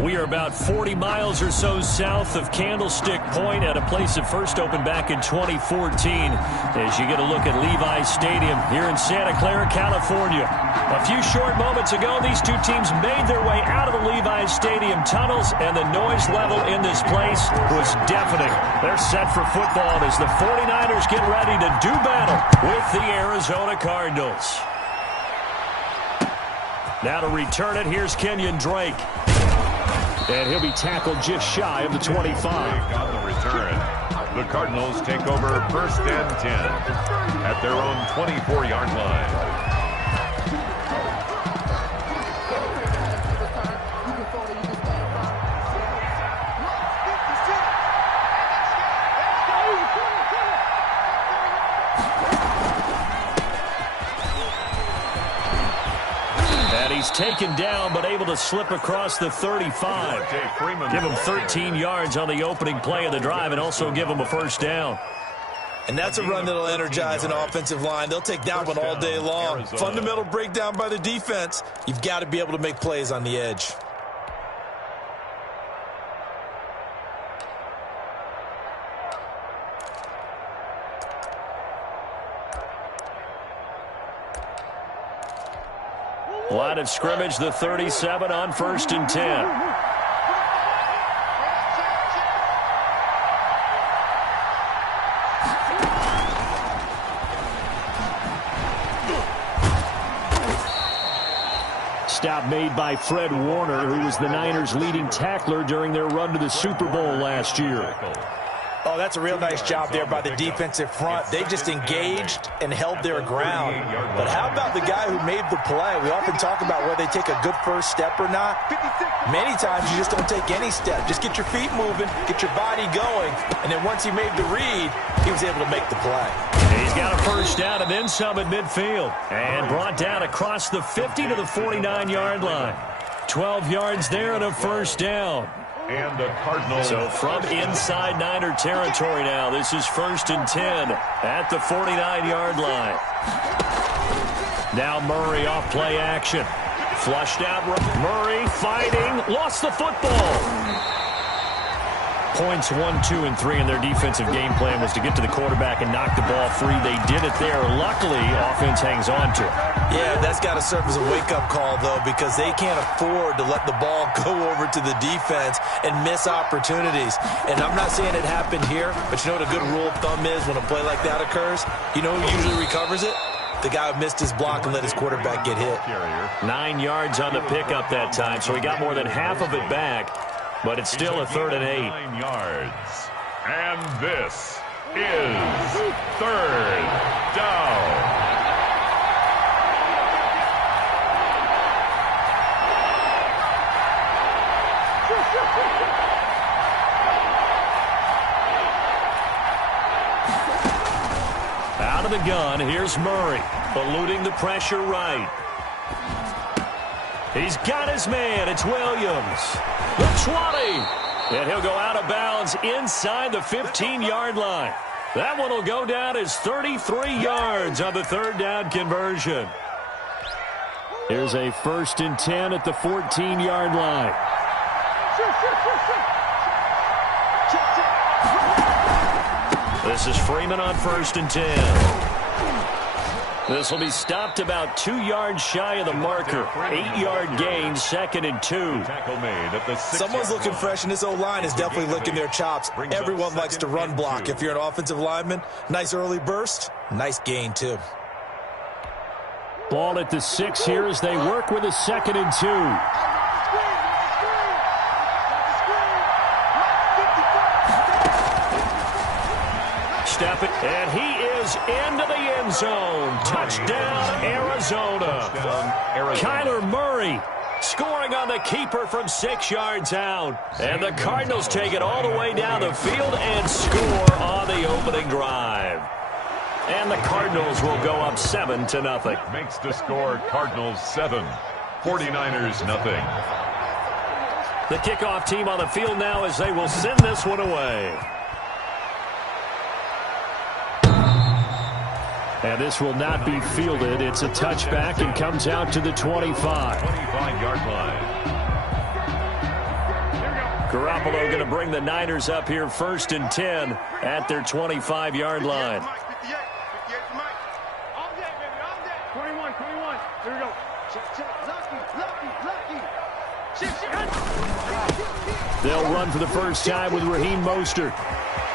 We are about 40 miles or so south of Candlestick Point at a place that first opened back in 2014 as you get a look at Levi's Stadium here in Santa Clara, California. A few short moments ago, these two teams made their way out of the Levi's Stadium tunnels, and the noise level in this place was deafening. They're set for football as the 49ers get ready to do battle with the Arizona Cardinals. Now to return it, here's Kenyon Drake. And he'll be tackled just shy of the 25. On the return, the Cardinals take over first and 10 at their own 24-yard line. He's taken down, but able to slip across the 35. Give him 13 yards on the opening play of the drive and also give him a first down. And that's a run that'll energize an offensive line. They'll take that one all day long. Fundamental breakdown by the defense. You've got to be able to make plays on the edge. Line of scrimmage, the 37 on first and 10. Stop made by Fred Warner, who was the Niners' leading tackler during their run to the Super Bowl last year. Oh, that's a real nice job there by the defensive front. They just engaged and held their ground. But how about the guy who made the play? We often talk about whether they take a good first step or not. Many times you just don't take any step. Just get your feet moving, get your body going, and then once he made the read, he was able to make the play. He's got a first down and then some at midfield. And brought down across the 50 to the 49-yard line. 12 yards there and a first down. And the Cardinals. So from inside Niner territory now, this is first and 10 at the 49-yard line. Now Murray off play action. Flushed out. Murray fighting. Lost the football. Points 1, 2, and 3 in their defensive game plan was to get to the quarterback and knock the ball free. They did it there. Luckily, offense hangs on to it. Yeah, that's got to serve as a wake-up call, though, because they can't afford to let the ball go over to the defense and miss opportunities. And I'm not saying it happened here, but you know what a good rule of thumb is when a play like that occurs? You know who usually recovers it? The guy who missed his block and let his quarterback get hit. 9 yards on the pickup that time, so he got more than half of it back. But it's still a 3rd and 8. 9 yards. And this is 3rd down. Out of the gun, here's Murray, eluding the pressure right. He's got his man. It's Williams. The 20. And he'll go out of bounds inside the 15-yard line. That one will go down as 33 yards on the 3rd down conversion. Here's a 1st and 10 at the 14-yard line. This is Freeman on 1st and 10. This will be stopped about 2 yards shy of the marker. 8-yard gain, 2nd and 2. Someone's looking fresh, and this O-line is definitely licking their chops. Everyone likes to run block. If you're an offensive lineman, nice early burst, nice gain, too. Ball at the 6 here as they work with a 2nd and 2. Step it, and he is into the end zone. Touchdown, Arizona. Kyler Murray scoring on the keeper from 6 yards out. And the Cardinals take it all the way down the field and score on the opening drive. And the Cardinals will go up 7-0. Makes the score Cardinals 7, 49ers nothing. The kickoff team on the field now as they will send this one away. And this will not be fielded. It's a touchback and comes out to the 25. 25-yard line. Garoppolo going to bring the Niners up here 1st and 10 at their 25-yard line. 21. Here we go. They'll run for the first time with Raheem Mostert.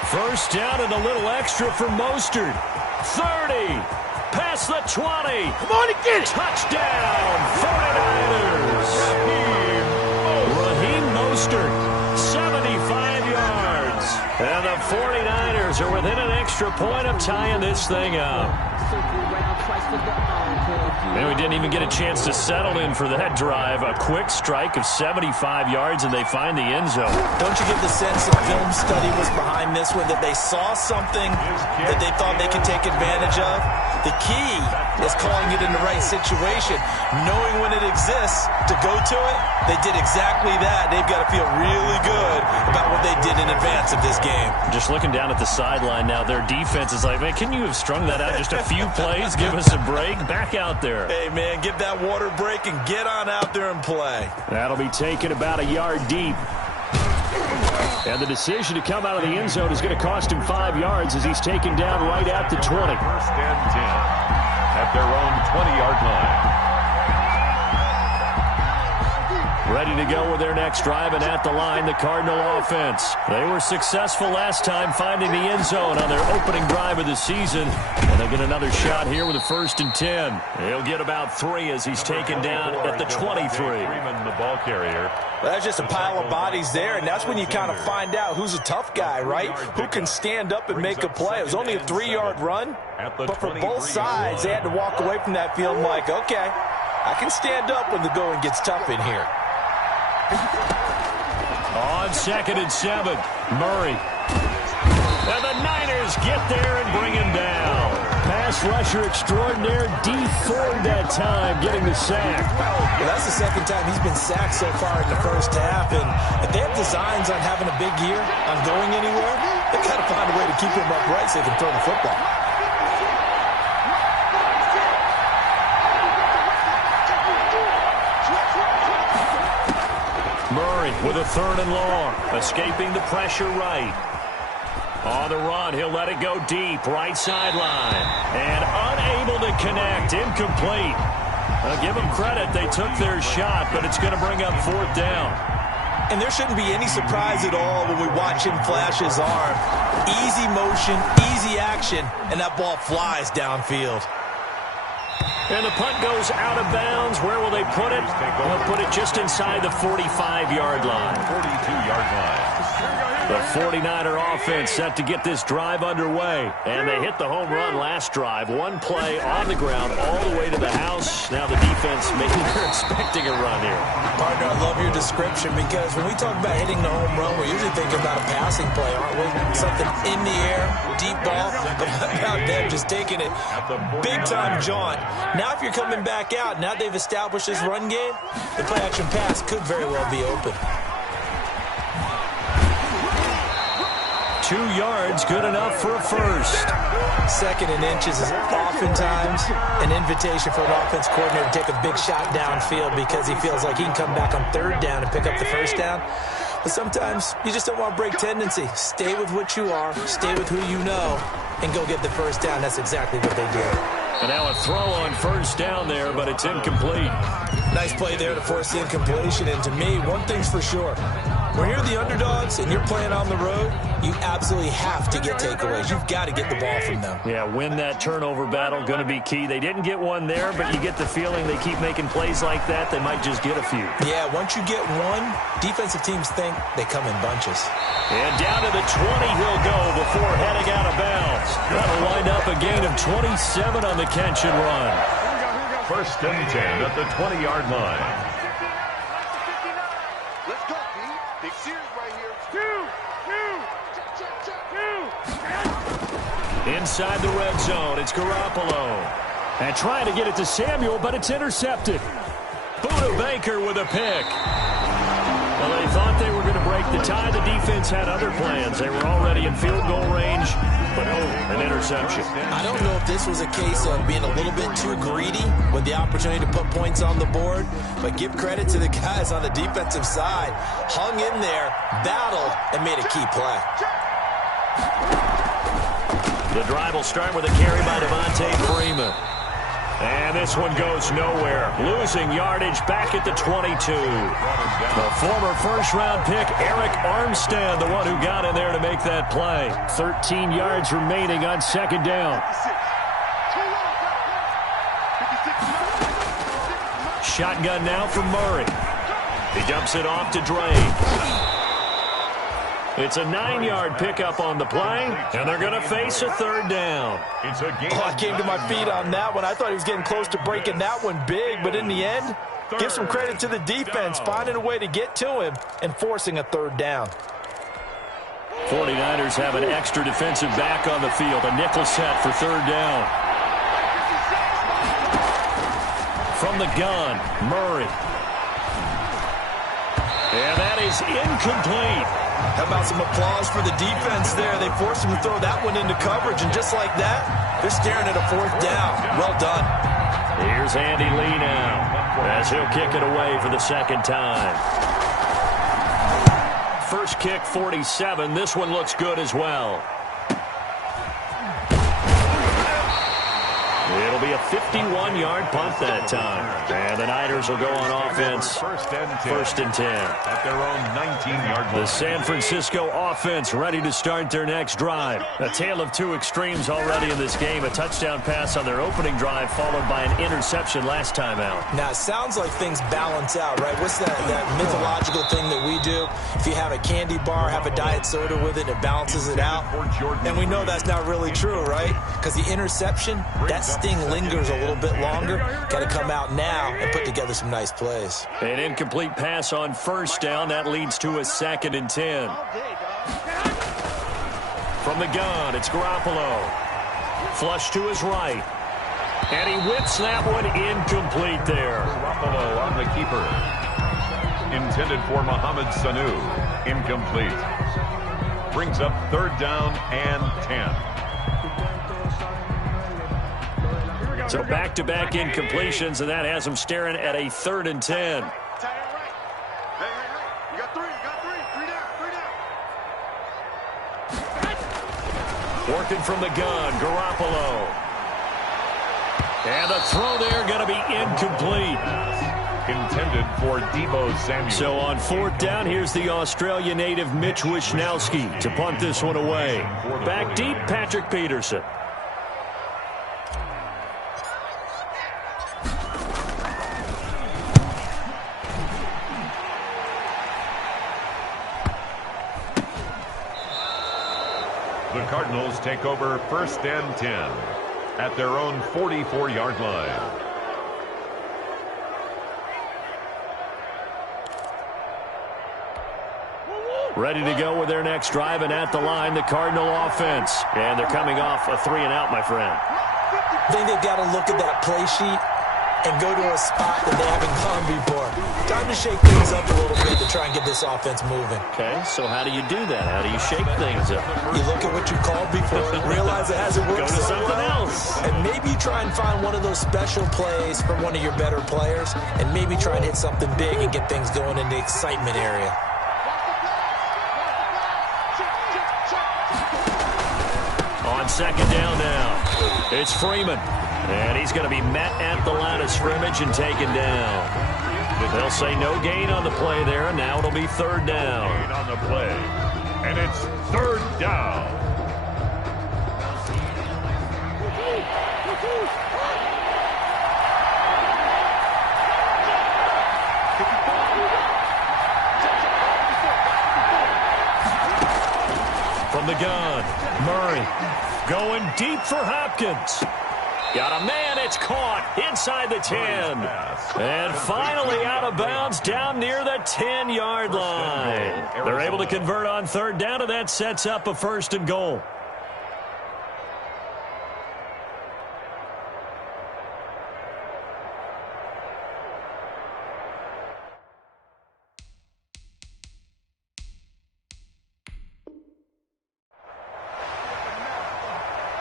First down and a little extra for Mostert. 30. Past the 20. Come on and get it. Touchdown, 49ers. Raheem Mostert, 75 yards. And the 49ers are within an extra point of tying this thing up. And we didn't even get a chance to settle in for that drive. A quick strike of 75 yards, and they find the end zone. Don't you get the sense that film study was behind this one, that they saw something that they thought they could take advantage of? The key is calling it in the right situation, knowing when it exists to go to it. They did exactly that. They've got to feel really good about what they did in advance of this game. Just looking down at the sideline now, their defense is like, man, can you have strung that out just a few plays? Give us a break. Back out there. Hey, man, get that water break and get on out there and play. That'll be taken about a yard deep. And the decision to come out of the end zone is going to cost him 5 yards as he's taken down right at the 20. 1st and 10 at their own 20-yard line. Ready to go with their next drive, and at the line, the Cardinal offense. They were successful last time finding the end zone on their opening drive of the season. And they get another shot here with a 1st and 10. He'll get about 3 as he's taken down at the 23. Freeman, the ball carrier. Well, that's just a pile of bodies there, and that's when you kind of find out who's a tough guy, right? Who can stand up and make a play. It was only a 3-yard run, but for both sides, they had to walk away from that field like, okay, I can stand up when the going gets tough in here. On 2nd and 7, Murray. And the Niners get there and bring him down. Pass rusher extraordinaire, D Ford that time, getting the sack. Well, that's the second time he's been sacked so far in the first half. And if they have designs on having a big year, on going anywhere, they've got to find a way to keep him upright so they can throw the football. Murray with a 3rd and long, escaping the pressure right. On the run, he'll let it go deep, right sideline. And unable to connect, incomplete. Give them credit, they took their shot, but it's going to bring up 4th down. And there shouldn't be any surprise at all when we watch him flash his arm. Easy motion, easy action, and that ball flies downfield. And the punt goes out of bounds. Where will they put it? They'll put it just inside the 45-yard line. 42-yard line. The 49er offense set to get this drive underway. And they hit the home run last drive. One play on the ground all the way to the house. Now the defense, maybe they're expecting a run here. Partner, I love your description because when we talk about hitting the home run, we're usually thinking about a passing play, aren't we? Something in the air, deep ball. But how about them just taking it big-time jaunt. Now if you're coming back out, now they've established this run game, the play-action pass could very well be open. 2 yards, good enough for a first. 2nd and inches is oftentimes an invitation for an offense coordinator to take a big shot downfield because he feels like he can come back on 3rd down and pick up the first down. But sometimes you just don't want to break tendency. Stay with what you are, stay with who you know, and go get the first down. That's exactly what they did. And now a throw on 1st down there, but it's incomplete. Nice play there to force the incompletion. And to me, one thing's for sure. When you're the underdogs and you're playing on the road, you absolutely have to get takeaways. You've got to get the ball from them. Yeah, win that turnover battle, going to be key. They didn't get one there, but you get the feeling they keep making plays like that, they might just get a few. Yeah, once you get one, defensive teams think they come in bunches. And down to the 20 he'll go before heading out of bounds. That'll wind up a gain of 27 on the catch and run. 1st and 10 at the 20-yard line. Let's go, B. Big series right here. Inside the red zone, it's Garoppolo. And trying to get it to Samuel, but it's intercepted. Buda Baker with a pick. Well, they thought they were going to break the tie. The defense had other plans. They were already in field goal range, but an interception. I don't know if this was a case of being a little bit too greedy with the opportunity to put points on the board, but give credit to the guys on the defensive side. Hung in there, battled, and made a key play. The drive will start with a carry by Devontae Freeman. And this one goes nowhere. Losing yardage back at the 22. The former first-round pick, Eric Armstead, the one who got in there to make that play. 13 yards remaining on second down. Shotgun now from Murray. He dumps it off to Drake. It's a 9-yard pickup on the play, and they're going to face a third down. I came to my feet on that one. I thought he was getting close to breaking that one big, but in the end, give some credit to the defense, finding a way to get to him and forcing a third down. 49ers have an extra defensive back on the field, a nickel set for third down. From the gun, Murray. And that is incomplete. How about some applause for the defense there? They forced him to throw that one into coverage, and just like that, they're staring at a fourth down. Well done. Here's Andy Lee now, as he'll kick it away for the second time. First kick, 47. This one looks good as well. It'll be a 51-yard punt that time. And the Niners will go on offense. First and 10. At their own 19-yard line. The San Francisco offense ready to start their next drive. A tale of two extremes already in this game. A touchdown pass on their opening drive, followed by an interception last time out. Now, it sounds like things balance out, right? What's that mythological thing that we do? If you have a candy bar, have a diet soda with it, it balances it out. And we know that's not really true, right? Because the interception, that sting lingers a little bit longer. Got to come out now and put together some nice plays. An incomplete pass on first down. That leads to a second and 10. From the gun, it's Garoppolo. Flush to his right. And he whips that one incomplete there. Garoppolo on the keeper. Intended for Mohamed Sanu. Incomplete. Brings up third down and 10. So back-to-back incompletions, and that has them staring at a third and 10. You got three down. Working from the gun, Garoppolo. And the throw there going to be incomplete. Intended for Deebo Samuel. So on fourth down, here's the Australia native Mitch Wishnowsky to punt this one away. Back deep, Patrick Peterson. The Cardinals take over first and 10 at their own 44-yard line. Ready to go with their next drive, and at the line, the Cardinal offense. And they're coming off a 3-and-out, my friend. I think they've got to look at that play sheet and go to a spot that they haven't gone before. Time to shake things up a little bit to try and get this offense moving. Okay, so how do you do that? How do you shake things up? You look at what you called before, realize it hasn't worked Go to so something well, else. and maybe you try and find one of those special plays from one of your better players, and maybe try and hit something big and get things going in the excitement area. On second down now, it's Freeman. And he's going to be met at the line of scrimmage and taken down. They'll say no gain on the play there, and now it'll be third down. Gain on the play. And it's third down. From the gun, Murray going deep for Hopkins. Got a man, it's caught inside the 10. And finally out of bounds down near the 10-yard line. They're able to convert on third down, and that sets up a first and goal.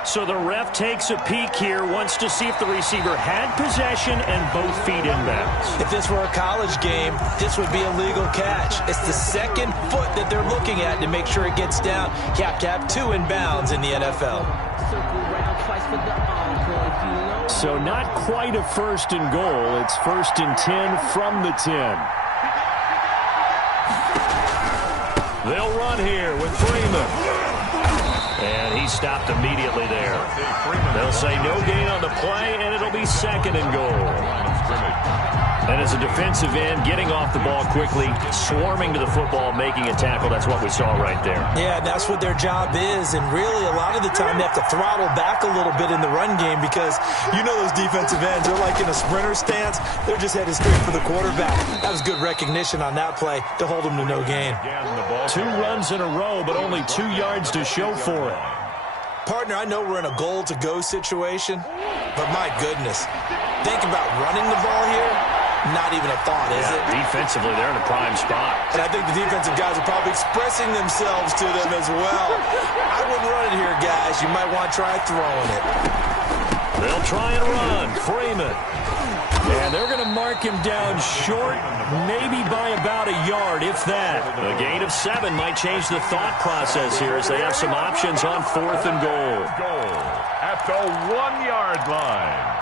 So the ref takes a peek here, wants to see if the receiver had possession and both feet inbounds. If this were a college game, this would be a legal catch. It's the second foot that they're looking at to make sure it gets down. You have to have 2 inbounds in the NFL. So not quite a 1st and goal. It's 1st and 10 from the 10. They'll run here with Freeman. And he stopped immediately there. They'll say no gain on the play, and it'll be 2nd and goal. And as a defensive end, getting off the ball quickly, swarming to the football, making a tackle, that's what we saw right there. Yeah, and that's what their job is. And really, a lot of the time, they have to throttle back a little bit in the run game because you know those defensive ends, they're like in a sprinter stance. They're just headed straight for the quarterback. That was good recognition on that play to hold them to no gain. 2 runs in a row, but only 2 yards to show for it. Partner, I know we're in a goal-to-go situation, but my goodness, think about running the ball here. Not even a thought, is it? Defensively, they're in a prime spot. And I think the defensive guys are probably expressing themselves to them as well. I wouldn't run it here, guys. You might want to try throwing it. They'll try and run. Freeman. And they're going to mark him down short, maybe by about a yard, if that. A gain of 7 might change the thought process here as they have some options on 4th and goal. Goal at the 1-yard line.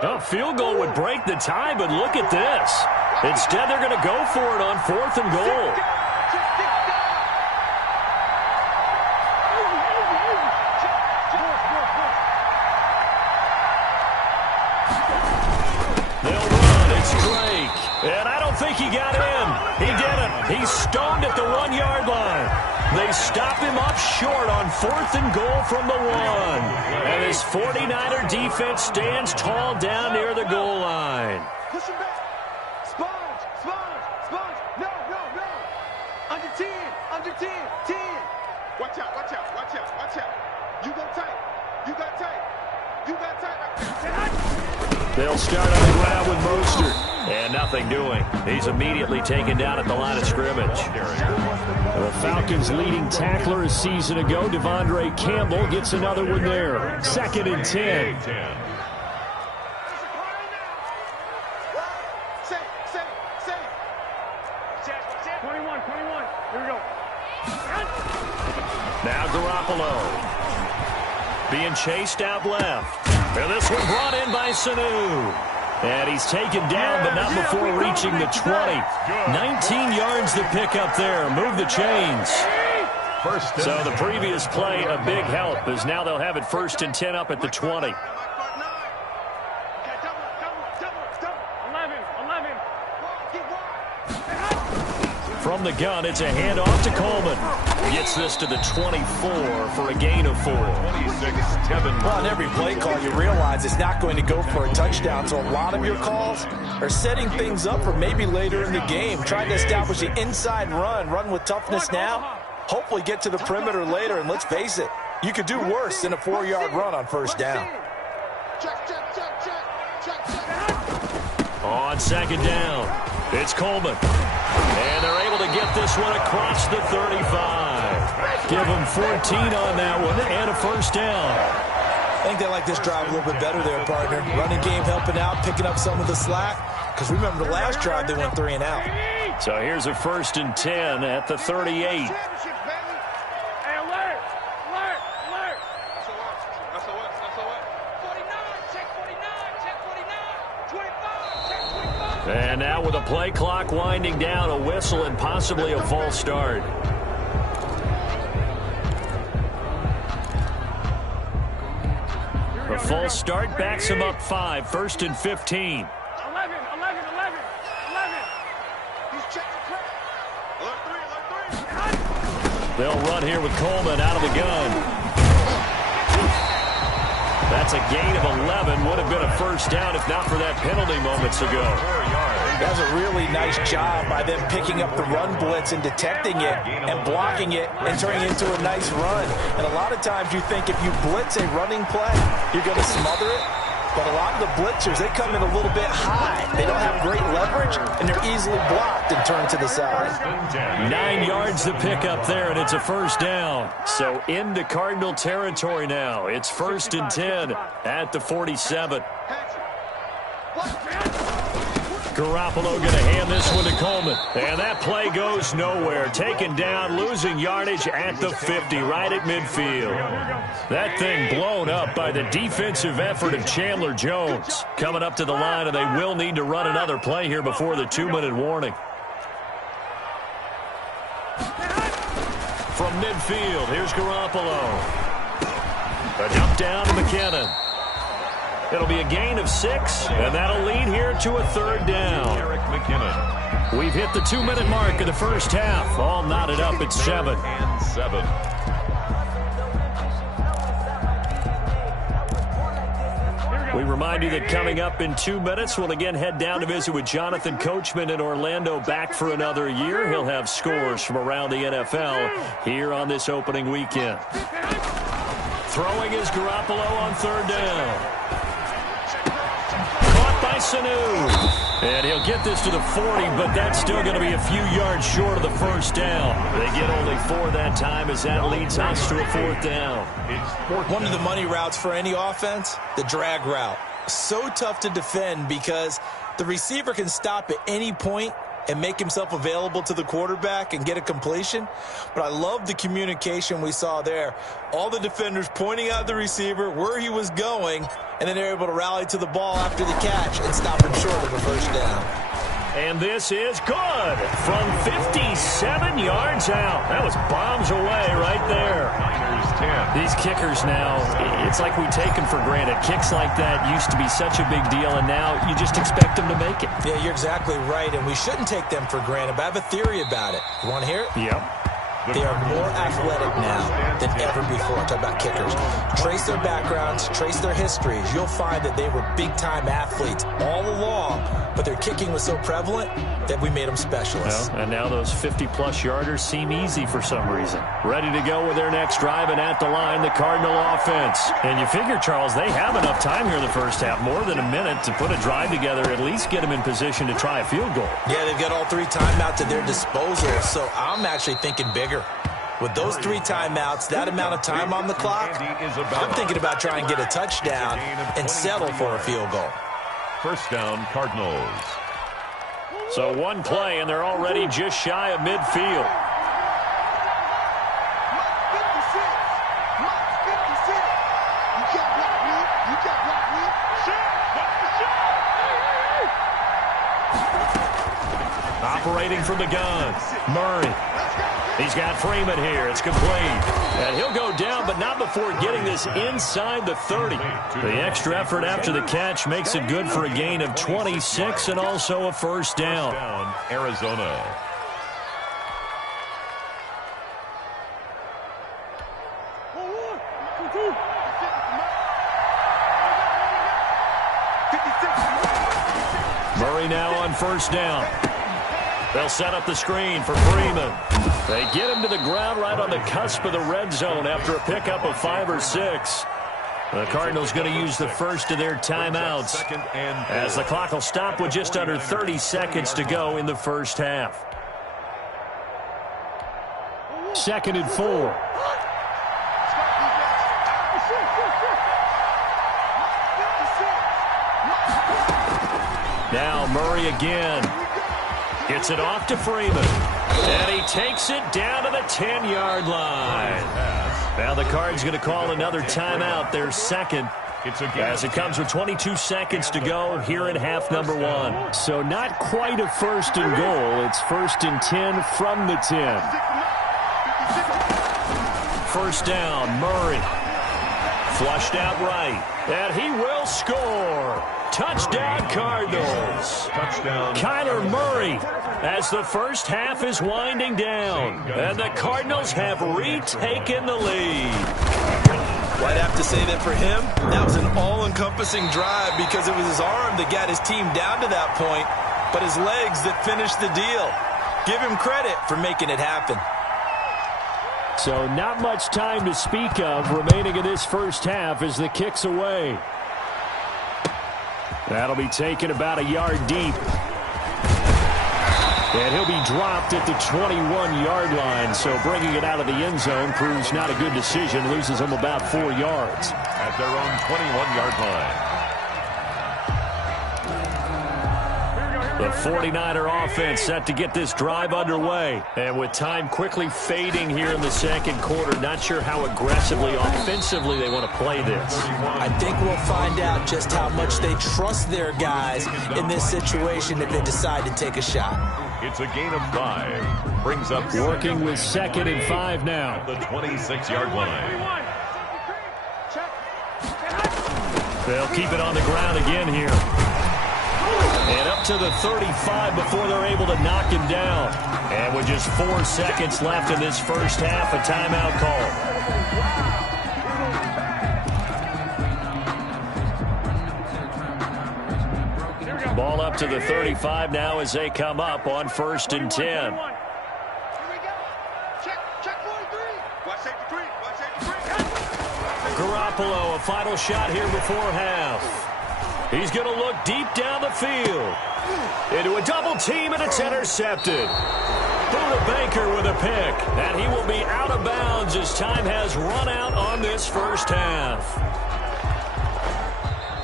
A field goal would break the tie, but look at this. Instead, they're going to go for it on 4th and goal. They'll run. It's Drake. And I don't think he got in. He didn't. He's stoned at the 1-yard line. They stop him up short on 4th and goal from the 1. And his 49er defense stands tall down near the goal line. Push him back. Sponge. No. Under 10. Under 10. 10. Watch out. You got tight. They'll start on the ground with Mostert. And nothing doing. He's immediately taken down at the line of scrimmage. The Falcons' leading tackler a season ago, Devondre Campbell, gets another one there. 2nd and 10. Here we go. Now Garoppolo. Being chased out left. And this one brought in by Sanu. And he's taken down, but not before reaching the 20. 19 yards to pick up there. Move the chains. So the previous play, a big help, as now they'll have it 1st and 10 up at the 20. 11. From the gun, it's a handoff to Coleman. Gets this to the 24 for a gain of 4. 26-7. Well, on every play call, you realize it's not going to go for a touchdown. So a lot of your calls are setting things up for maybe later in the game, trying to establish the inside run with toughness now. Hopefully get to the perimeter later, and let's face it, you could do worse than a 4-yard run on 1st down. Check. On 2nd down, it's Coleman. And they're able to get this one across the 35. Give them 14 on that one and a 1st down. I think they like this drive a little bit better there, partner. Running game helping out, picking up some of the slack. Because remember, the last drive, they went 3 and out. So here's a 1st and 10 at the 38. And now with the play clock winding down, a whistle and possibly a false start. A false start backs him up 5, 1st and 15. 11. He's checking track. Alert 3. They'll run here with Coleman out of the gun. That's a gain of 11. Would have been a 1st down if not for that penalty moments ago. That's a really nice job by them picking up the run blitz and detecting it and blocking it and turning it into a nice run. And a lot of times you think if you blitz a running play, you're going to smother it. but a lot of the blitzers, they come in a little bit high. They don't have great leverage, and they're easily blocked and turned to the side. 9 yards to pick up there, and it's a first down. So into Cardinal territory now. It's 1st and 10 at the 47. Garoppolo going to hand this one to Coleman. And that play goes nowhere. Taken down, losing yardage at the 50, right at midfield. That thing blown up by the defensive effort of Chandler Jones. Coming up to the line, and they will need to run another play here before the 2-minute warning. From midfield, here's Garoppolo. A dump down to McKinnon. It'll be a gain of 6, and that'll lead here to a 3rd down. Eric McKinnon. We've hit the 2-minute mark of the first half. All knotted up at 7. And 7. We remind you that coming up in 2 minutes, we'll again head down to visit with Jonathan Coachman in Orlando, back for another year. He'll have scores from around the NFL here on this opening weekend. Throwing is Garoppolo on 3rd down. By Sanu. And he'll get this to the 40, but that's still going to be a few yards short of the first down. They get only 4 that time as that leads us to a 4th down. One of the money routes for any offense, the drag route. So tough to defend because the receiver can stop at any point and make himself available to the quarterback and get a completion. But I love the communication we saw there. All the defenders pointing out the receiver, where he was going, and then they're able to rally to the ball after the catch and stop him short of a first down. And this is good from 57 yards out. That was bombs away right there. Niners 10. These kickers now, it's like we take them for granted. Kicks like that used to be such a big deal, and now you just expect them to make it. Yeah, you're exactly right, and we shouldn't take them for granted, but I have a theory about it. You want to hear it? Yep. They are more athletic now than ever before. Talk about kickers. Trace their backgrounds, trace their histories. You'll find that they were big-time athletes all along, but their kicking was so prevalent that we made them specialists. Well, and now those 50-plus yarders seem easy for some reason. Ready to go with their next drive, and at the line, the Cardinal offense. And you figure, Charles, they have enough time here in the first half, more than a minute, to put a drive together, at least get them in position to try a field goal. Yeah, they've got all 3 timeouts at their disposal, so I'm actually thinking bigger. With those 3 timeouts, that amount of time on the clock, I'm thinking about trying to get a touchdown and settle for a field goal. First down, Cardinals. So 1 play, and they're already just shy of midfield. Operating from the gun, Murray. He's got Freeman here. It's complete. And he'll go down, but not before getting this inside the 30. The extra effort after the catch makes it good for a gain of 26 and also a first down. Arizona. Murray now on first down. They'll set up the screen for Freeman. They get him to the ground right on the cusp of the red zone after a pickup of 5 or 6. The Cardinals going to use the first of their timeouts as the clock will stop with just under 30 seconds to go in the first half. 2nd and 4. Now Murray again. Gets it off to Freeman. And he takes it down to the 10-yard line. Now the Cards going to call another timeout, their second, as it comes with 22 seconds to go here in half number 1. So not quite a 1st and goal. It's 1st and 10 from the 10. First down, Murray. Flushed out right. And he will score. Touchdown, Cardinals. Touchdown. Kyler Murray, as the first half is winding down. And the Cardinals have retaken the lead. Well, I'd have to say that for him, that was an all-encompassing drive because it was his arm that got his team down to that point, but his legs that finished the deal. Give him credit for making it happen. So not much time to speak of remaining in this first half as the kick's away. That'll be taken about a yard deep. And he'll be dropped at the 21-yard line. So bringing it out of the end zone proves not a good decision. Loses him about 4 yards. At their own 21-yard line. The 49er offense set to get this drive underway. And with time quickly fading here in the second quarter, not sure how aggressively, offensively they want to play this. I think we'll find out just how much they trust their guys in this situation if they decide to take a shot. It's a gain of 5. Brings up working with 2nd and 5 now. The 26-yard line. They'll keep it on the ground again here. And up to the 35 before they're able to knock him down. And with just 4 seconds left in this first half, a timeout call. Ball up to the 35 now as they come up on 1st and 10. Garoppolo, a final shot here before half. He's going to look deep down the field. Into a double team, and it's intercepted. Buda Baker with a pick. And he will be out of bounds as time has run out on this first half.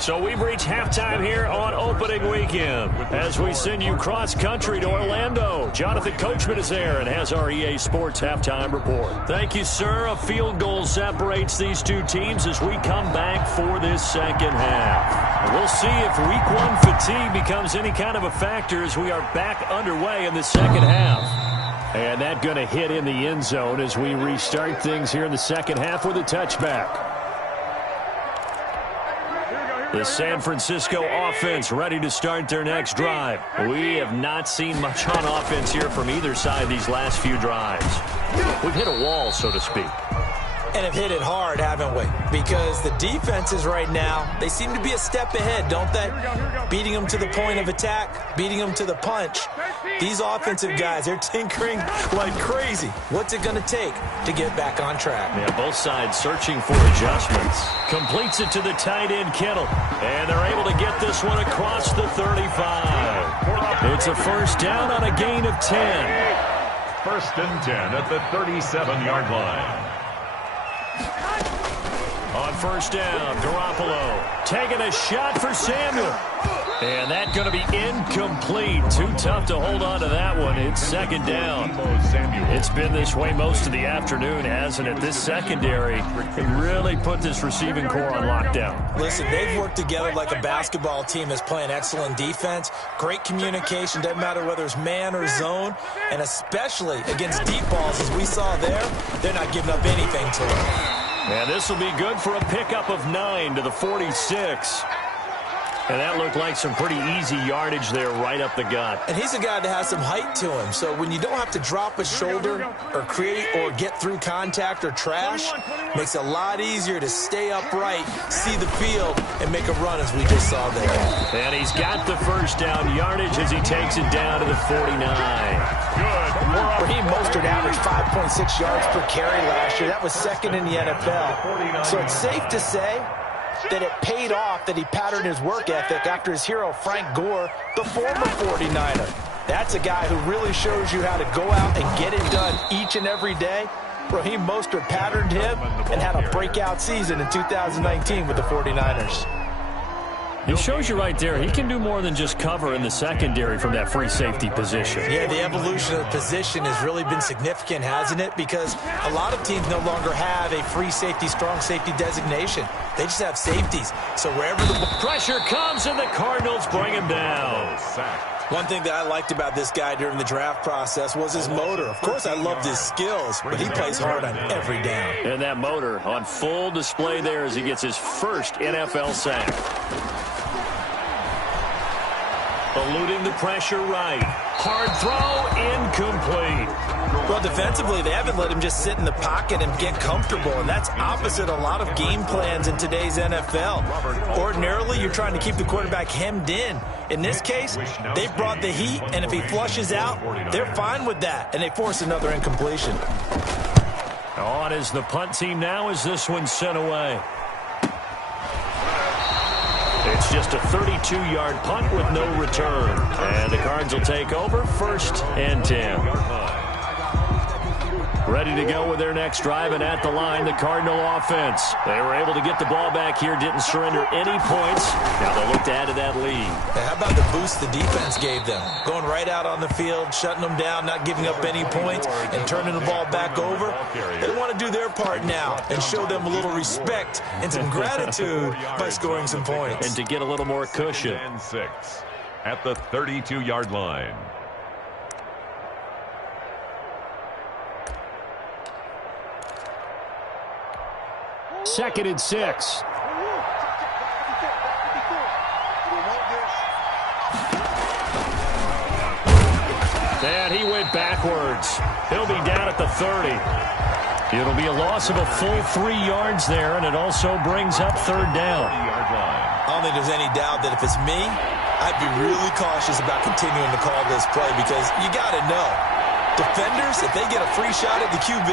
So we've reached halftime here on opening weekend as we send you cross-country to Orlando. Jonathan Coachman is there and has our EA Sports halftime report. Thank you, sir. A field goal separates these two teams as we come back for this second half. We'll see if week 1 fatigue becomes any kind of a factor as we are back underway in the second half. And that going to hit in the end zone as we restart things here in the second half with a touchback. The San Francisco offense ready to start their next drive. We have not seen much on offense here from either side these last few drives. We've hit a wall, so to speak. And have hit it hard, haven't we? Because the defenses right now, they seem to be a step ahead, don't they? Beating them to the point of attack, beating them to the punch. These offensive guys, they're tinkering like crazy. What's it going to take to get back on track? Yeah, both sides searching for adjustments. Completes it to the tight end, Kittle. And they're able to get this one across the 35. It's a first down on a gain of 10. 1st and 10 at the 37-yard line. On first down, Garoppolo taking a shot for Samuel. And that's going to be incomplete. Too tough to hold on to that one. It's second down. It's been this way most of the afternoon, hasn't it? This secondary can really put this receiving core on lockdown. Listen, they've worked together like a basketball team that's playing excellent defense. Great communication. Doesn't matter whether it's man or zone. And especially against deep balls, as we saw there, they're not giving up anything to them. And this will be good for a pickup of 9 to the 46. And that looked like some pretty easy yardage there right up the gut. And he's a guy that has some height to him. So when you don't have to drop a shoulder or create or get through contact or trash, makes it a lot easier to stay upright, see the field, and make a run as we just saw there. And he's got the first down yardage as he takes it down to the 49. Raheem Mostert averaged 5.6 yards per carry last year. That was 2nd in the NFL. So it's safe to say that it paid off that he patterned his work ethic after his hero Frank Gore, the former 49er. That's a guy who really shows you how to go out and get it done each and every day. Raheem Mostert patterned him and had a breakout season in 2019 with the 49ers. It shows you right there, he can do more than just cover in the secondary from that free safety position. Yeah, the evolution of the position has really been significant, hasn't it? Because a lot of teams no longer have a free safety, strong safety designation. They just have safeties. So wherever the pressure comes and the Cardinals bring him down. One thing that I liked about this guy during the draft process was his motor. Of course, I loved his skills, but he plays hard on every down. And that motor on full display there as he gets his first NFL sack. Eluding the pressure right. Hard throw, incomplete. Well, defensively, they haven't let him just sit in the pocket and get comfortable, and that's opposite a lot of game plans in today's NFL. Ordinarily, you're trying to keep the quarterback hemmed in. In this case, they brought the heat, and if he flushes out, they're fine with that, and they force another incompletion. On is the punt team now as this one's sent away. It's It's just a 32-yard punt with no return. And the Cards will take over 1st and 10. Ready to go with their next drive, and at the line, the Cardinal offense. They were able to get the ball back here, didn't surrender any points. Now they'll look to add to that lead. Hey, how about the boost the defense gave them? Going right out on the field, shutting them down, not giving up any points, and turning the ball back over. They want to do their part now and show them a little respect and some gratitude by scoring some points. And to get a little more cushion. 6 at the 32-yard line. Second and 6. And he went backwards. He'll be down at the 30. It'll be a loss of a full 3 yards there, and it also brings up 3rd down. I don't think there's any doubt that if it's me, I'd be really cautious about continuing to call this play because you got to know, defenders, if they get a free shot at the QB,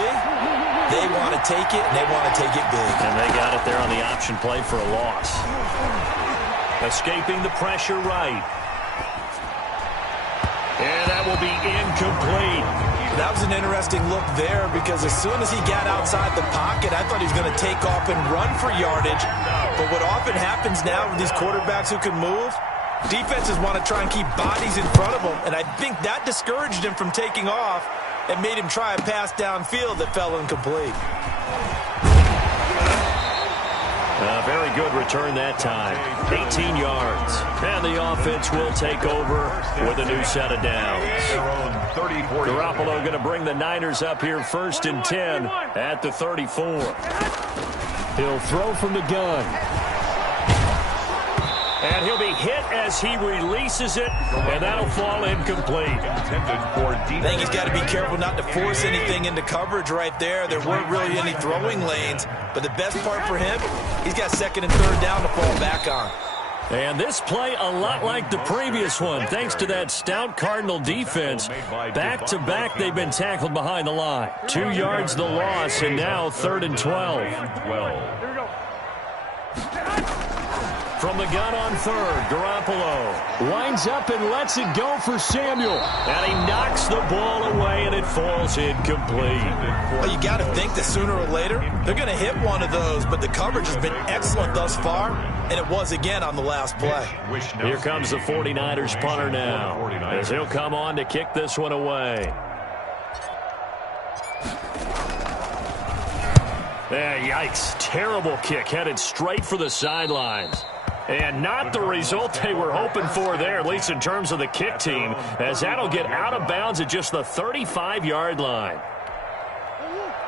they want to take it, and they want to take it big. And they got it there on the option play for a loss. Escaping the pressure right. And that will be incomplete. That was an interesting look there because as soon as he got outside the pocket, I thought he was going to take off and run for yardage. But what often happens now with these quarterbacks who can move, defenses want to try and keep bodies in front of them, and I think that discouraged him from taking off and made him try a pass downfield that fell incomplete. A very good return that time. 18 yards. And the offense will take over with a new set of downs. Garoppolo going to bring the Niners up here 1st and 10 at the 34. He'll throw from the gun. And he'll be hit as he releases it, and that'll fall incomplete. I think he's got to be careful not to force anything into coverage right there. There weren't really any throwing lanes, but the best part for him, he's got 2nd and 3rd down to fall back on. And this play a lot like the previous one, thanks to that stout Cardinal defense. Back-to-back, they've been tackled behind the line. 2 yards the loss, and now 3rd and 12. From the gun on 3rd, Garoppolo winds up and lets it go for Samuel. And he knocks the ball away, and it falls incomplete. Well, you got to think that sooner or later, they're going to hit one of those, but the coverage has been excellent thus far, and it was again on the last play. Here comes the 49ers punter now, as he'll come on to kick this one away. Yikes, terrible kick, headed straight for the sidelines. And not the result they were hoping for there, at least in terms of the kick team, as that'll get out of bounds at just the 35-yard line.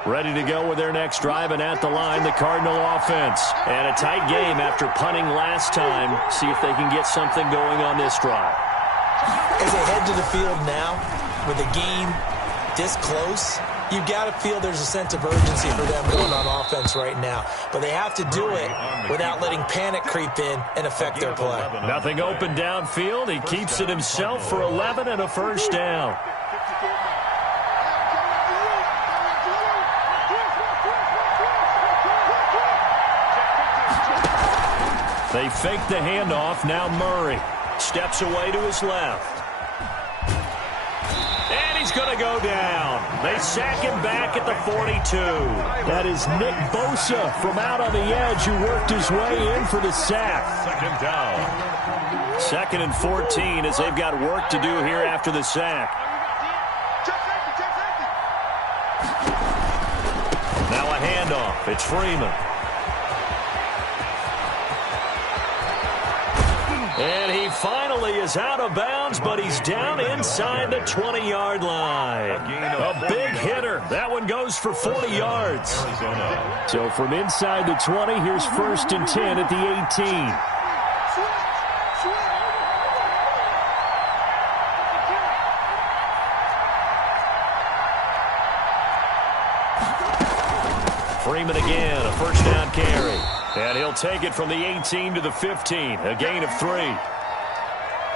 Ready to go with their next drive, and at the line, the Cardinal offense. And a tight game after punting last time. See if they can get something going on this drive. As they head to the field now, with the game this close, you've got to feel there's a sense of urgency for them going on offense right now. But they have to do it without letting panic creep in and affect their play. Nothing open downfield. He keeps it himself for 11 and a 1st down. They fake the handoff. Now Murray steps away to his left. And he's going to go down. They sack him back at the 42. That is Nick Bosa from out on the edge who worked his way in for the sack. 2nd down. 2nd and 14 as they've got work to do here after the sack. Now a handoff. It's Freeman. And he finally is out of bounds, but he's down inside the 20-yard line. A big hitter. That one goes for 40 yards. So from inside the 20, here's 1st and 10 at the 18. Freeman again, a 1st down carry. And he'll take it from the 18 to the 15, a gain of 3.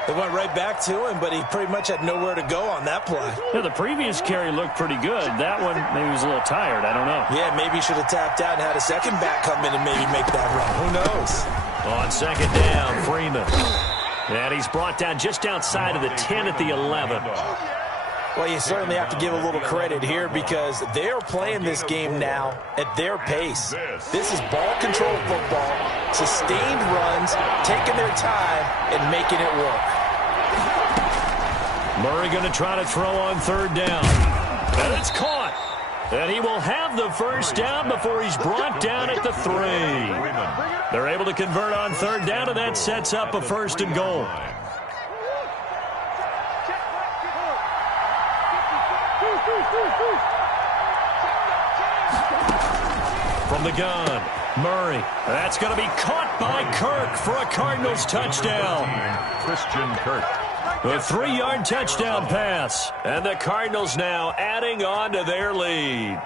They went right back to him, but he pretty much had nowhere to go on that play. Yeah, the previous carry looked pretty good. That one, maybe he was a little tired. I don't know. Yeah, maybe he should have tapped out and had a second back come in and maybe make that run. Who knows? On second down, Freeman. And he's brought down just outside of the 10 at the 11. Well, you certainly have to give a little credit here because they're playing this game now at their pace. This is ball control football, sustained runs, taking their time, and making it work. Murray going to try to throw on third down. And it's caught. And he will have the first down before he's brought down at the 3. They're able to convert on third down, and that sets up a 1st and goal. From the gun, Murray. That's going to be caught by Kirk for a Cardinals touchdown. Christian Kirk. A 3-yard touchdown pass. And the Cardinals now adding on to their lead.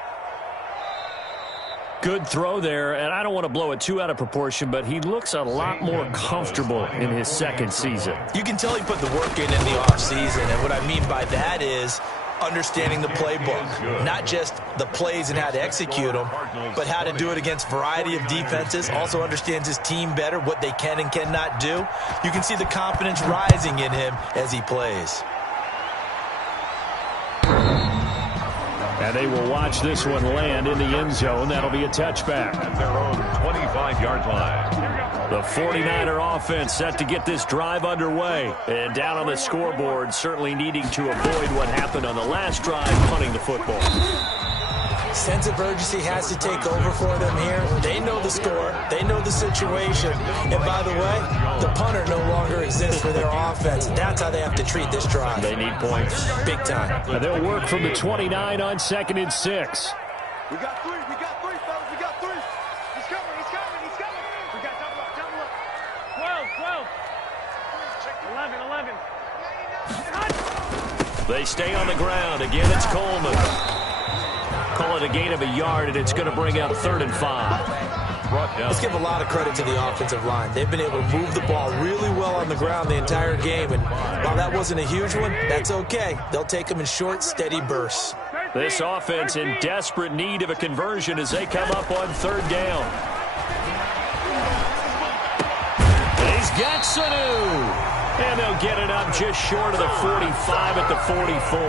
Good throw there, and I don't want to blow it too out of proportion, but he looks a lot more comfortable in his second season. You can tell he put the work in the offseason, and what I mean by that is understanding the playbook. Not just the plays and how to execute them, but how to do it against a variety of defenses. Also understands his team better, what they can and cannot do. You can see the confidence rising in him as he plays. And they will watch this one land in the end zone. That'll be a touchback. At their own 25-yard line. The 49er offense set to get this drive underway. And down on the scoreboard, certainly needing to avoid what happened on the last drive, punting the football. Sense of urgency has to take over for them here. They know the score. They know the situation. And by the way, the punter no longer exists for their offense. That's how they have to treat this drive. They need points. Big time. And they'll work from the 29 on 2nd and 6. We got three, fellas, we got 3. He's coming. We got double up. 12. 11. They stay on the ground. Again, it's Coleman. Call it a gain of a yard, and it's going to bring up 3rd and 5. Let's give a lot of credit to the offensive line. They've been able to move the ball really well on the ground the entire game, and while that wasn't a huge one, that's okay. They'll take them in short, steady bursts. This offense in desperate need of a conversion as they come up on 3rd down. And he's got Sanu. And they'll get it up just short of the 45 at the 44.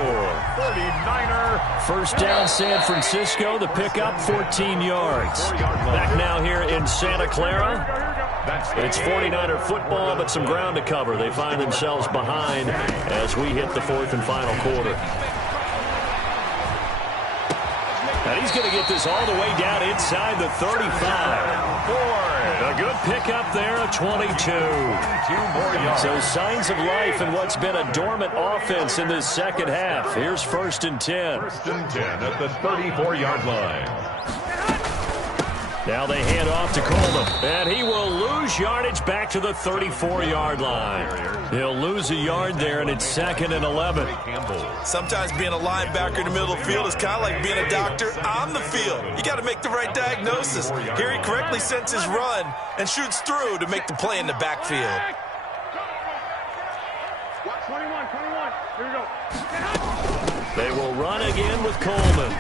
49er. First down, San Francisco. The pickup, 14 yards. Back now here in Santa Clara. It's 49er football, but some ground to cover. They find themselves behind as we hit the 4th and final quarter. And he's going to get this all the way down inside the 35. A good pickup there, a 22. 2 more yards. So signs of life in what's been a dormant offense in this second half. Here's 1st and 10. 1st and 10 at the 34-yard line. Now they hand off to Coleman, and he will lose yardage back to the 34-yard line. He'll lose a yard there, and it's 2nd and 11. Sometimes being a linebacker in the middle of the field is kind of like being a doctor on the field. You got to make the right diagnosis. Here he correctly sends his run and shoots through to make the play in the backfield. 21. Here we go. They will run again with Coleman.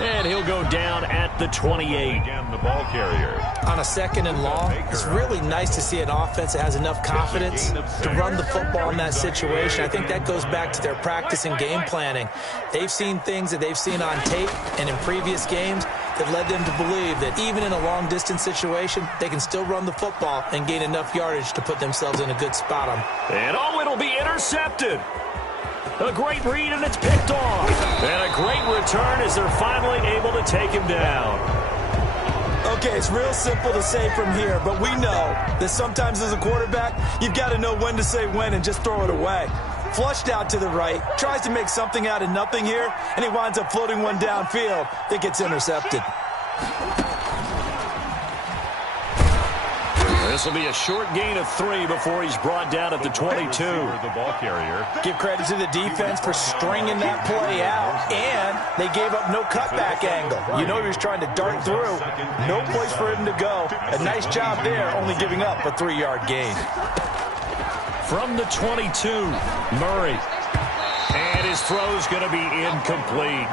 And he'll go down at the 28. Again, the ball carrier. On a 2nd and long, it's really nice to see an offense that has enough confidence to run the football in that situation. I think that goes back to their practice and game planning. They've seen things that they've seen on tape and in previous games that led them to believe that even in a long-distance situation, they can still run the football and gain enough yardage to put themselves in a good spot on. And it'll be intercepted. A great read, and it's picked off. And a great return as they're finally able to take him down. Okay, it's real simple to say from here, but we know that sometimes as a quarterback, you've got to know when to say when and just throw it away. Flushed out to the right, tries to make something out of nothing here, and he winds up floating one downfield that gets intercepted. This will be a short gain of 3 before he's brought down at the 22. The ball carrier. Give credit to the defense for stringing that play out, and they gave up no cutback angle. You know he was trying to dart through. No place for him to go. A nice job there, only giving up a 3-yard gain. From the 22, Murray. And his throw's going to be incomplete.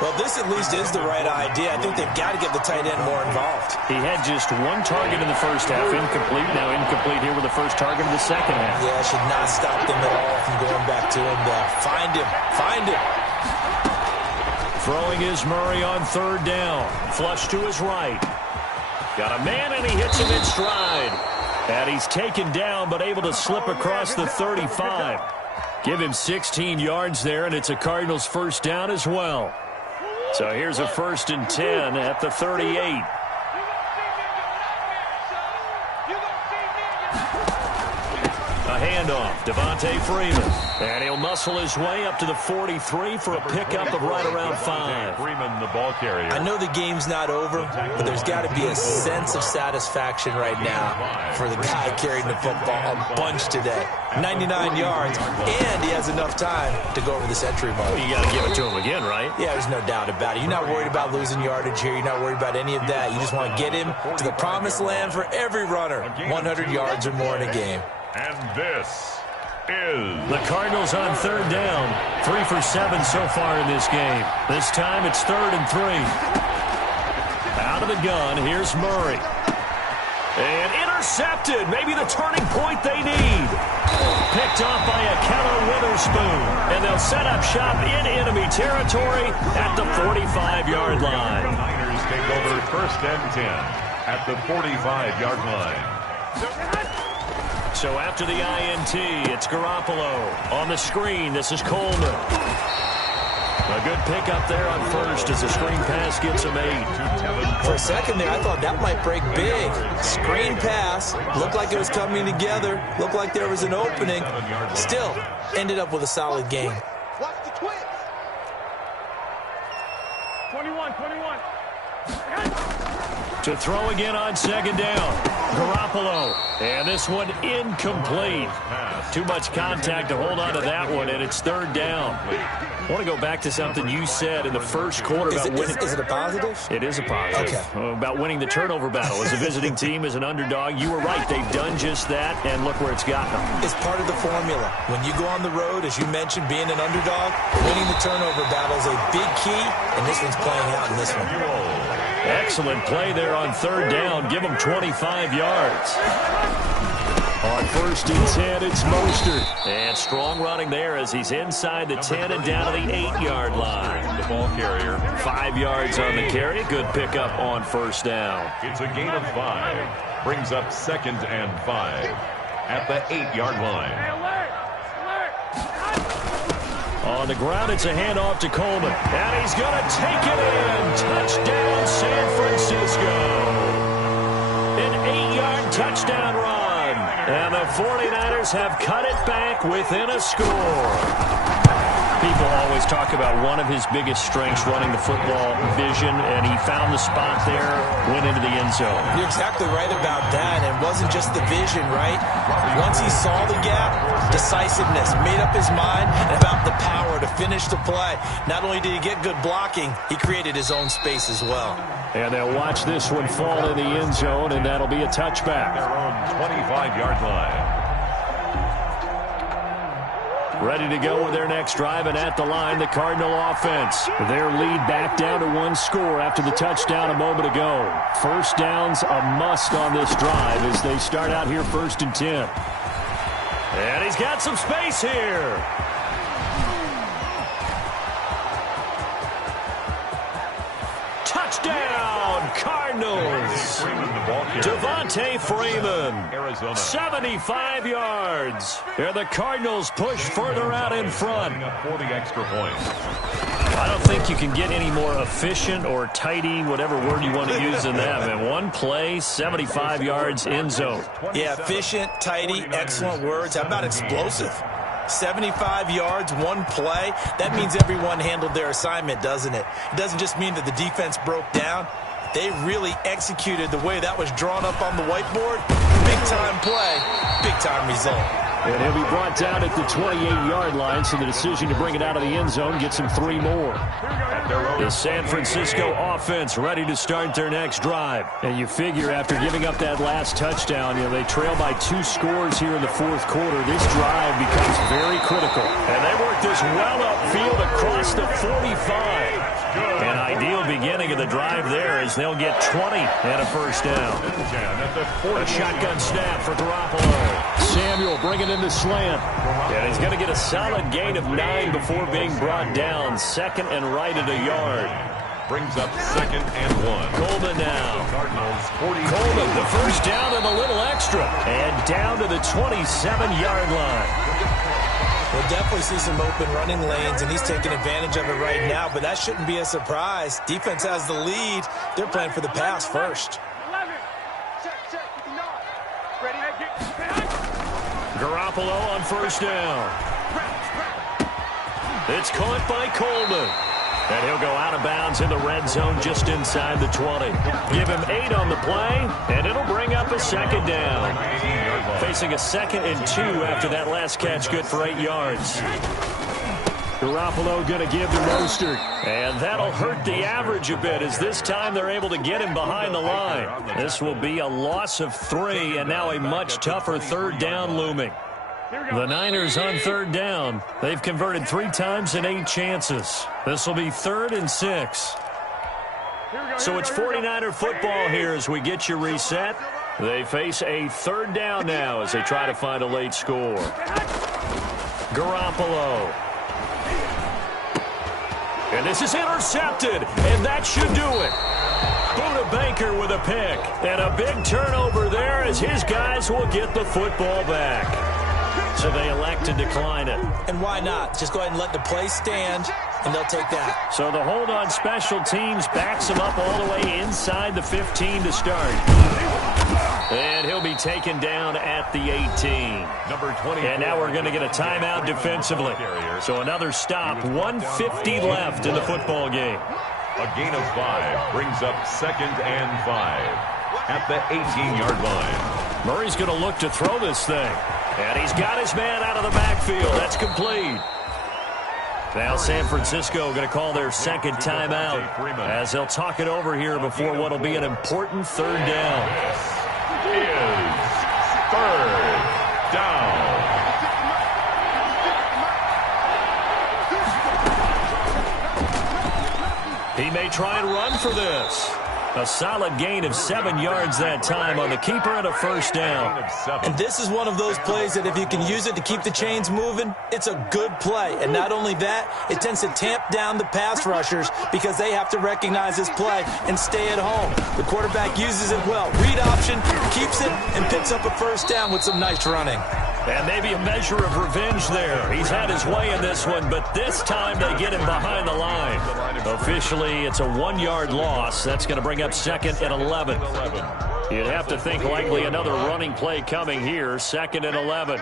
Well, this at least is the right idea. I think they've got to get the tight end more involved. He had just one target in the first half, incomplete. Now incomplete here with the first target of the second half. Yeah, should not stop them at all from going back to him there. Find him. Find him. Throwing is Murray on third down. Flush to his right. Got a man, and he hits him in stride. And he's taken down, but able to slip across the 35. Give him 16 yards there, and it's a Cardinals first down as well. So here's a 1st and 10 at the 38. A handoff, Devontae Freeman. And he'll muscle his way up to the 43 for a pickup of right around 5. Freeman, the ball carrier. I know the game's not over, but there's got to be a sense of satisfaction right now for the guy carrying the football a bunch today. 99 yards, and he has enough time to go over the century mark. Well, you got to give it to him again, right? Yeah, there's no doubt about it. You're not worried about losing yardage here. You're not worried about any of that. You just want to get him to the promised land for every runner. 100 yards or more in a game. And this is the Cardinals on third down. 3 for 7 so far in this game. This time it's 3rd and 3. Out of the gun, here's Murray. And intercepted. Maybe the turning point they need. Picked off by a Keller Witherspoon. And they'll set up shop in enemy territory at the 45-yard line. Niners take over 1st and 10 at the 45-yard line. So after the INT, it's Garoppolo. On the screen, this is Coleman. A good pickup there on first as the screen pass gets him 8. For a second there, I thought that might break big. Screen pass. Looked like it was coming together. Looked like there was an opening. Still, ended up with a solid game. Watch the twitch. 21. To throw again on 2nd down. Garoppolo. And this one incomplete. Too much contact to hold on to that one, and it's 3rd down. I want to go back to something you said in the first quarter about winning. Is it a positive? It is a positive. Okay. About winning the turnover battle. As a visiting team, as an underdog, you were right. They've done just that, and look where it's gotten them. It's part of the formula. When you go on the road, as you mentioned, being an underdog, winning the turnover battle is a big key, and this one's playing out in this one. Excellent play there on 3rd down. Give them 25 yards. On 1st and 10, it's Mostert. And strong running there as he's inside the 10 and down to the 8-yard line. The ball carrier. 5 yards on the carry. Good pickup on 1st down. It's a gain of 5. Brings up 2nd and 5 at the 8-yard line. On the ground, it's a handoff to Coleman. And he's going to take it in. Touchdown, San Francisco. An 8-yard touchdown run. And the 49ers have cut it back within a score. People always talk about one of his biggest strengths running the football, vision, and he found the spot there, went into the end zone. You're exactly right about that, and it wasn't just the vision, right? Once he saw the gap, decisiveness, made up his mind, and about the power to finish the play. Not only did he get good blocking, he created his own space as well. And they'll watch this one fall in the end zone, and that'll be a touchback. Their own 25-yard line. Ready to go with their next drive, and at the line, the Cardinal offense. Their lead back down to 1 score after the touchdown a moment ago. 1st down's a must on this drive as they start out here 1st and 10. And he's got some space here. Touchdown, Cardinals. Devontae Freeman, Arizona. 75 yards. And the Cardinals push further out in front. For the extra point. I don't think you can get any more efficient or tidy, whatever word you want to use in that. Man, one play, 75 yards, end zone. Yeah, efficient, tidy, excellent words. How about explosive? 75 yards, one play. That means everyone handled their assignment, doesn't it? It doesn't just mean that the defense broke down. They really executed the way that was drawn up on the whiteboard. Big-time play, big-time result. And he'll be brought down at the 28-yard line, so the decision to bring it out of the end zone gets him 3 more. The San Francisco offense ready to start their next drive. And you figure after giving up that last touchdown, they trail by 2 scores here in the fourth quarter. This drive becomes very critical. And they work this well upfield across the 45. An ideal beginning of the drive there as they'll get 20 and a first down. A shotgun snap for Garoppolo. Samuel bringing in the slant. And he's going to get a solid gain of 9 before being brought down. Second and right at a yard. Brings up 2nd and 1. Coleman now. Cardinals 40. Coleman, the first down and a little extra. And down to the 27-yard line. We'll definitely see some open running lanes, and he's taking advantage of it right now, but that shouldn't be a surprise. Defense has the lead. They're playing for the pass first. Garoppolo on first down. It's caught by Coleman. And he'll go out of bounds in the red zone just inside the 20. Give him 8 on the play, and it'll bring up a second down. Facing a 2nd and 2 after that last catch, good for 8 yards. Garoppolo going to give to Mostert. And that'll hurt the average a bit as this time they're able to get him behind the line. This will be a loss of 3, and now a much tougher 3rd down looming. The Niners on 3rd down. They've converted 3 times in 8 chances. This will be 3rd and 6. So it's 49er football here as we get you reset. They face a 3rd down now as they try to find a late score. Garoppolo. And this is intercepted, and that should do it. Buda Baker with a pick. And a big turnover there as his guys will get the football back. So they elect to decline it. And why not? Just go ahead and let the play stand, and they'll take that. So the hold on special teams backs him up all the way inside the 15 to start. And he'll be taken down at the 18. Number 20. And now we're going to get a timeout defensively. So another stop. 150 left in the football game. A gain of 5 brings up 2nd and 5 at the 18-yard line. Murray's going to look to throw this thing. And he's got his man out of the backfield. That's complete. Now San Francisco going to call their 2nd timeout as they'll talk it over here before what will be an important 3rd down. This is 3rd down. He may try and run for this. A solid gain of 7 yards that time on the keeper and a 1st down. And this is one of those plays that if you can use it to keep the chains moving, it's a good play. And not only that, it tends to tamp down the pass rushers because they have to recognize this play and stay at home. The quarterback uses it well. Read option, keeps it, and picks up a 1st down with some nice running. And maybe a measure of revenge there. He's had his way in this one, but this time they get him behind the line. Officially, it's a 1-yard loss. That's going to bring up 2nd and 11. You'd have to think likely another running play coming here. 2nd and 11.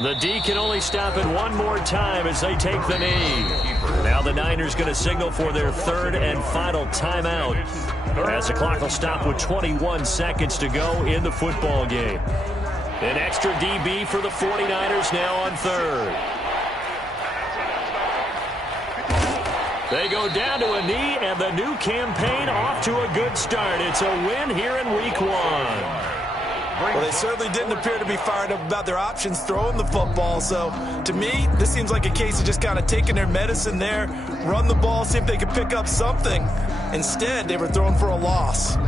The D can only stop it one more time as they take the knee. Now the Niners going to signal for their 3rd and final timeout as the clock will stop with 21 seconds to go in the football game. An extra DB for the 49ers now on 3rd. They go down to a knee, and the new campaign off to a good start. It's a win here in Week 1. Well, they certainly didn't appear to be fired up about their options throwing the football. So, to me, this seems like a case of just kind of taking their medicine there, run the ball, see if they could pick up something. Instead, they were throwing for a loss.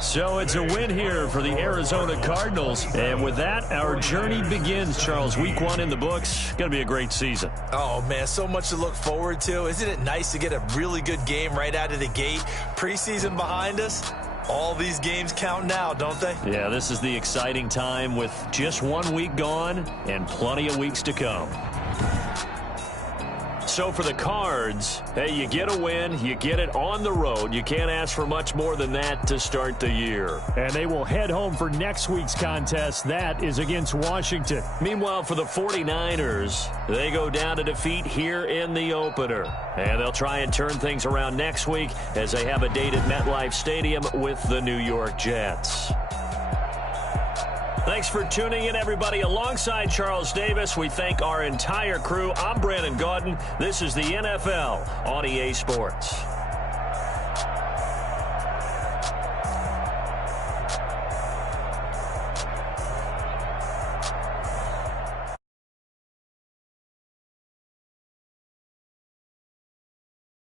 So it's a win here for the Arizona Cardinals. And with that, our journey begins, Charles. Week 1 in the books. Going to be a great season. Oh, man, so much to look forward to. Isn't it nice to get a really good game right out of the gate? Preseason behind us. All these games count now, don't they? Yeah, this is the exciting time with just 1 week gone and plenty of weeks to come. So for the Cards, hey, you get a win, you get it on the road. You can't ask for much more than that to start the year. And they will head home for next week's contest. That is against Washington. Meanwhile, for the 49ers, they go down to defeat here in the opener. And they'll try and turn things around next week as they have a date at MetLife Stadium with the New York Jets. Thanks for tuning in, everybody. Alongside Charles Davis, we thank our entire crew. I'm Brandon Gaudin. This is the NFL on EA Sports.